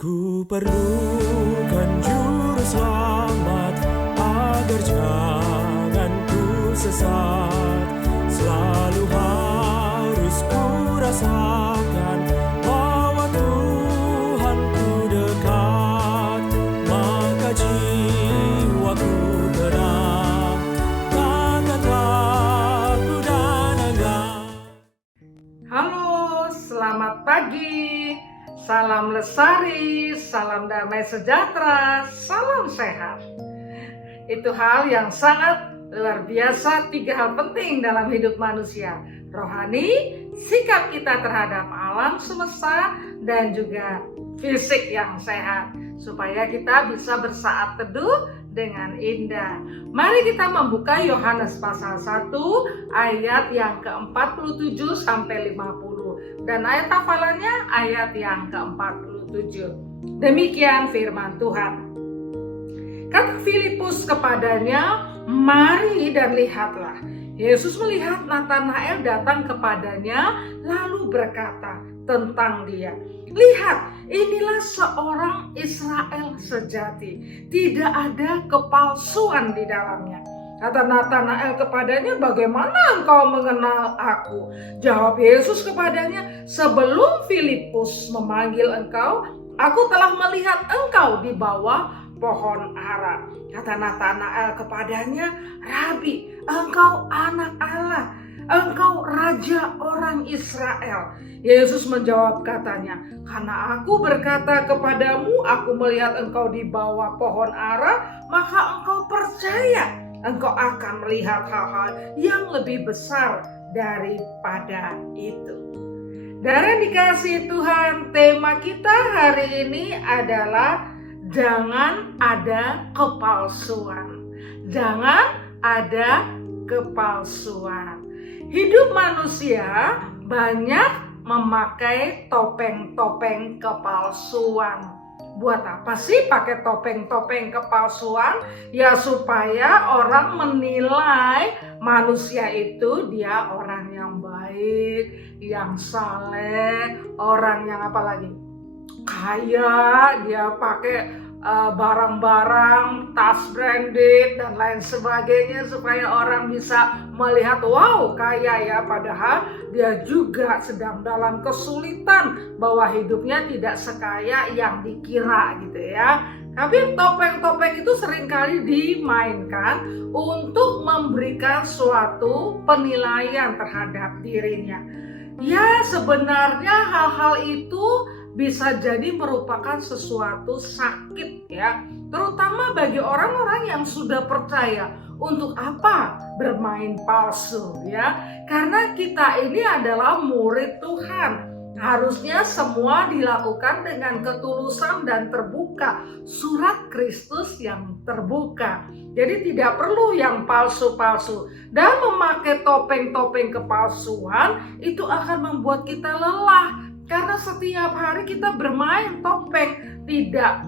Ku perlukan juru selamat agar jangan ku sesat. Selalu harus ku rasakan bahwa Tuhanku dekat. Maka jiwaku tenang, takkan takut dan enggan. Halo, selamat pagi. Salam lestari, salam damai sejahtera, salam sehat. Itu hal yang sangat luar biasa, 3 hal penting dalam hidup manusia. Rohani, sikap kita terhadap alam semesta, dan juga fisik yang sehat. Supaya kita bisa bersaat teduh dengan indah. Mari kita membuka Yohanes pasal 1 ayat yang ke-47 sampai 50. Dan ayat hafalannya ayat yang ke-47. Demikian firman Tuhan. Kata Filipus kepadanya, "Mari dan lihatlah." Yesus melihat Natanael datang kepadanya, lalu berkata tentang dia, "Lihat, inilah seorang Israel sejati. Tidak ada kepalsuan di dalamnya." Kata Natanael kepadanya, "Bagaimana engkau mengenal aku?" Jawab Yesus kepadanya, "Sebelum Filipus memanggil engkau, aku telah melihat engkau di bawah pohon ara." Kata Natanael kepadanya, "Rabi, engkau anak Allah, engkau raja orang Israel." Yesus menjawab katanya, "Karena aku berkata kepadamu, aku melihat engkau di bawah pohon ara, maka engkau percaya. Engkau akan melihat hal-hal yang lebih besar daripada itu." Dan dikasih Tuhan, tema kita hari ini adalah jangan ada kepalsuan. Jangan ada kepalsuan. Hidup manusia banyak memakai topeng-topeng kepalsuan. Buat apa sih pakai topeng-topeng kepalsuan? Ya supaya orang menilai manusia itu dia orang yang baik, yang saleh, orang yang apalagi kaya, dia pakai barang-barang, tas branded dan lain sebagainya supaya orang bisa melihat, wow kaya ya, padahal dia juga sedang dalam kesulitan bahwa hidupnya tidak sekaya yang dikira gitu ya. Tapi topeng-topeng itu seringkali dimainkan untuk memberikan suatu penilaian terhadap dirinya. Ya sebenarnya hal-hal itu bisa jadi merupakan sesuatu sakit ya, terutama bagi orang-orang yang sudah percaya. Untuk apa bermain palsu ya? Karena kita ini adalah murid Tuhan. Harusnya semua dilakukan dengan ketulusan dan terbuka, surat Kristus yang terbuka. Jadi tidak perlu yang palsu-palsu. Dan memakai topeng-topeng kepalsuan itu akan membuat kita lelah. Karena setiap hari kita bermain topeng, tidak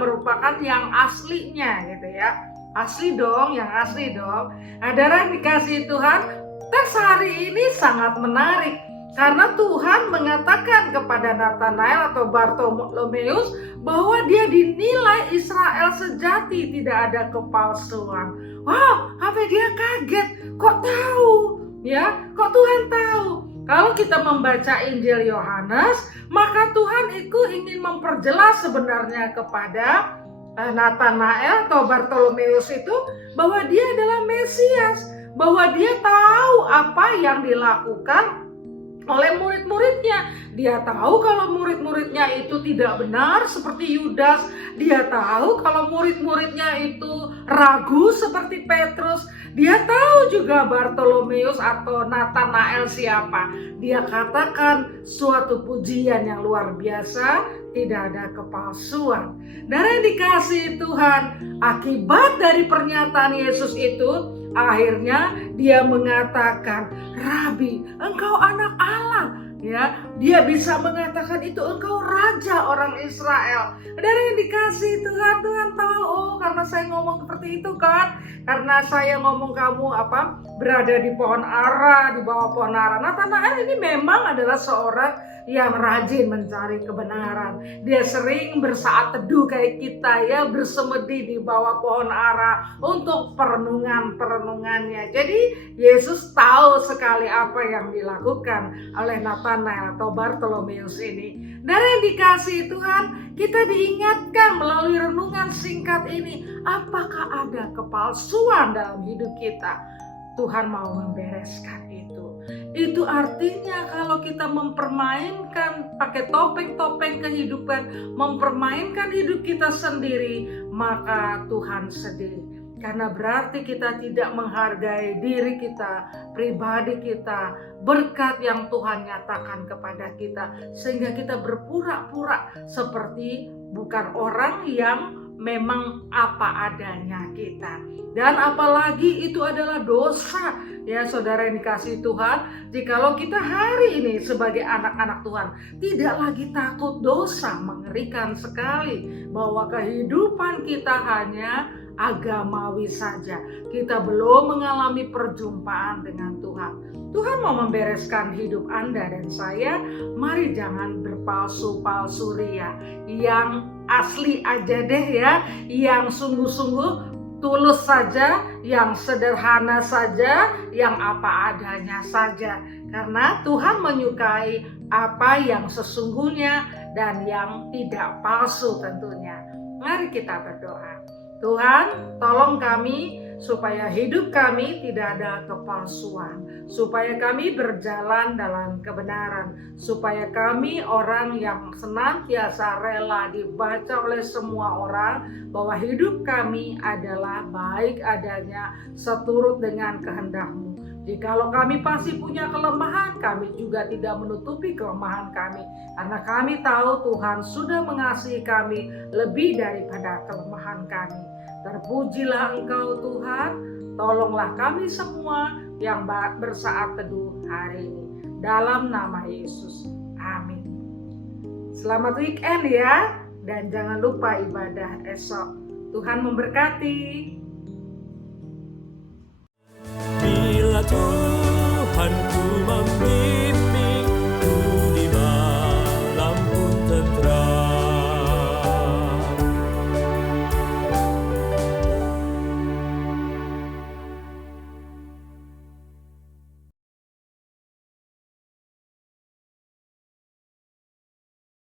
merupakan yang aslinya gitu ya. Asli dong, yang asli dong. Saudara dikasih Tuhan, teks hari ini sangat menarik. Karena Tuhan mengatakan kepada Natanael atau Bartolomeus bahwa dia dinilai Israel sejati, tidak ada kepalsuan. Wow, sampai dia kaget. Kok tahu? Ya, kok Tuhan tahu? Kalau kita membaca Injil Yohanes, maka Tuhan itu ingin memperjelas sebenarnya kepada Natanael atau Bartolomeus itu bahwa dia adalah Mesias, bahwa dia tahu apa yang dilakukan oleh murid-muridnya. Dia tahu kalau murid-muridnya itu tidak benar seperti Yudas. Dia tahu kalau murid-muridnya itu ragu seperti Petrus. Dia tahu juga Bartolomeus atau Natanael siapa. Dia katakan suatu pujian yang luar biasa, tidak ada kepalsuan. Dan yang dikasihi Tuhan, akibat dari pernyataan Yesus itu, akhirnya dia mengatakan, "Rabi, engkau anak Allah." Ya, Dia bisa mengatakan itu engkau raja orang Israel. Dari yang dikasih Tuhan, Tuhan tahu, oh karena saya ngomong seperti itu kan, karena saya ngomong kamu berada di pohon ara, di bawah pohon ara. Natanael ini memang adalah seorang yang rajin mencari kebenaran. Dia sering bersaat teduh kayak kita ya, bersemedi di bawah pohon ara untuk perenungannya. Jadi Yesus tahu sekali apa yang dilakukan oleh Natanael atau Bartolomeus ini. Dari yang dikasih Tuhan, kita diingatkan melalui renungan singkat ini, apakah ada kepalsuan dalam hidup kita? Tuhan mau membereskan itu. Itu artinya kalau kita mempermainkan pakai topeng-topeng kehidupan, mempermainkan hidup kita sendiri, maka Tuhan sedih. Karena berarti kita tidak menghargai diri kita, pribadi kita, berkat yang Tuhan nyatakan kepada kita. Sehingga kita berpura-pura seperti bukan orang yang memang apa adanya kita. Dan apalagi itu adalah dosa ya saudara yang dikasihi Tuhan. Jikalau kita hari ini sebagai anak-anak Tuhan tidak lagi takut dosa, mengerikan sekali bahwa kehidupan kita hanya agamawi saja. Kita belum mengalami perjumpaan dengan Tuhan. Tuhan mau membereskan hidup Anda dan saya. Mari jangan berpalsu-palsu ria. Yang asli aja deh ya, yang sungguh-sungguh tulus saja, yang sederhana saja, yang apa adanya saja. Karena Tuhan menyukai apa yang sesungguhnya dan yang tidak palsu tentunya. Mari kita berdoa. Tuhan, tolong kami supaya hidup kami tidak ada kepalsuan, supaya kami berjalan dalam kebenaran, supaya kami orang yang senantiasa rela dibaca oleh semua orang bahwa hidup kami adalah baik adanya seturut dengan kehendak-Mu. Jikalau kami pasti punya kelemahan, kami juga tidak menutupi kelemahan kami, karena kami tahu Tuhan sudah mengasihi kami lebih daripada kelemahan kami. Terpujilah Engkau Tuhan, tolonglah kami semua yang bersaat teduh hari ini. Dalam nama Yesus, amin. Selamat weekend ya, dan jangan lupa ibadah esok. Tuhan memberkati. Bila Tuhan